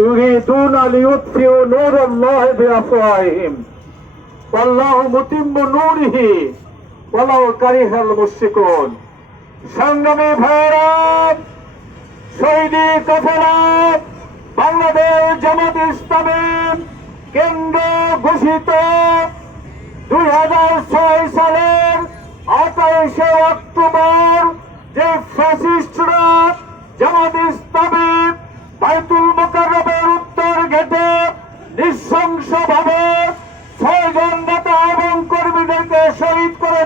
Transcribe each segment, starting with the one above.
يريدون ليطفئوا نور الله بأفواههم والله متم نوره ولو كره المشركون সংগ্রামী ভাইরা শহীদি কাফেলা বাংলাদেশ জামাত ইসলামী কেন্দ্র ঘোষিত দুই হাজার ছয় সালের আঠাইশে অক্টোবর যে ফ্যাসিস্টরা জামাত ইসলামী বাইতুল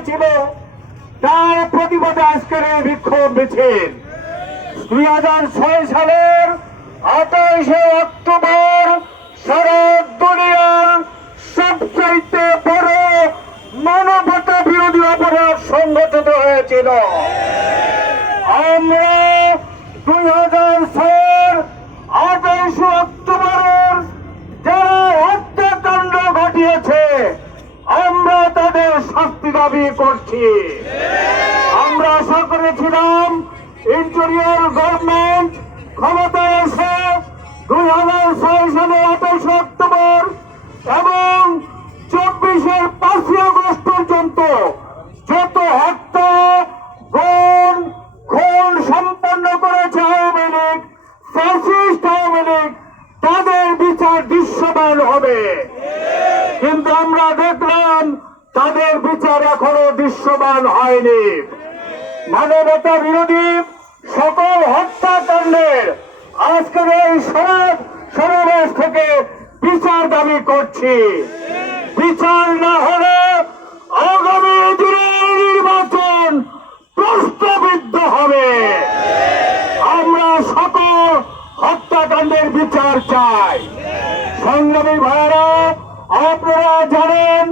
করেছিল তার প্রতিবাদে আজকের এই বিক্ষোভ মিছিল। দুই হাজার ছয় সালের আঠাইশে অক্টোবর সারা দুনিয়ার সবচাইতে বড় মানবতা বিরোধী অপরাধ সংগঠিত হয়েছিল। আমরা দুই হাজার ছয়ের আঠাইশে অক্টোবরের যারা হত্যাকাণ্ড ঘটিয়েছে দাবি করছি। আমরা আশা করেছিলাম ইন্টেরিয়র গভর্নমেন্ট ক্ষমতায় এসে দুই হাজার ছয় সালে আঠাশে অক্টোবর এবং চব্বিশের পাঁচই আগস্ট পর্যন্ত যত হত্যা গুণ খুন সম্পন্ন করেছে আওয়ামী লীগ ফ্যাসিস্ট আওয়ামী লীগ, তাদের বিচার দৃশ্যমান হবে। কিন্তু আমরা দেখলাম তাদের বিচার এখনও দৃশ্যমান হয়নি। মানবতা বিরোধী সকল হত্যাকাণ্ডের আজকের এই সমাজ সমাবেশ থেকে বিচার দাবি করছি। বিচার না হলে আগামী দিনের নির্বাচন প্রশ্নবিদ্ধ হবে। আমরা সকল হত্যাকাণ্ডের বিচার চাই। সংগ্রামী ভাইরা আপনারা জানেন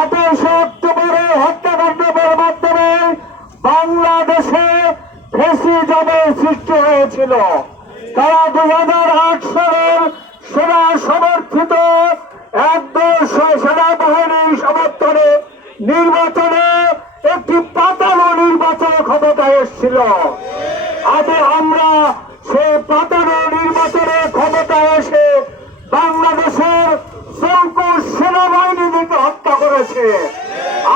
আঠাশে অক্টোবরে হত্যাকাণ্ডের মাধ্যমে বাংলাদেশে ফেসিজমের সৃষ্টি হয়েছিল। তারা দুই হাজার আট সালের সেনা সমর্থিত একদল সেনাবাহিনীর সমর্থনে নির্বাচনে একটি পাতানো নির্বাচন ক্ষমতায় এসেছিল। আজ আমরা সেই পাতানো নির্বাচনে ক্ষমতায় এসে বাংলাদেশের চৌকুশ সেনাবাহিনীকে হত্যা করেছে।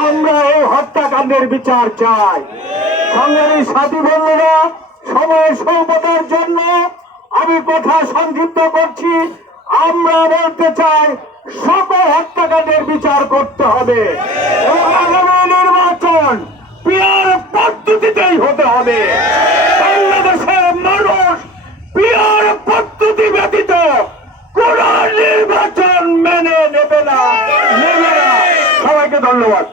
আমরা এই হত্যাকাণ্ডের বিচার চাই। সংগ্রামী সাথী বন্ধুরা সময় স্বল্পতার জন্য আমি কথা সংক্ষিপ্ত করছি। আমরা বলতে চাই, সকল হত্যাকাণ্ডের বিচার করতে হবে আগামী নির্বাচন পিয়ার পদ্ধতিতেই হতে হবে। বাংলাদেশের মানুষ পিয়ার পদ্ধতি ব্যতীত কোন নির্বাচন মেনে নেবে না। নেবে না। সবাইকে ধন্যবাদ।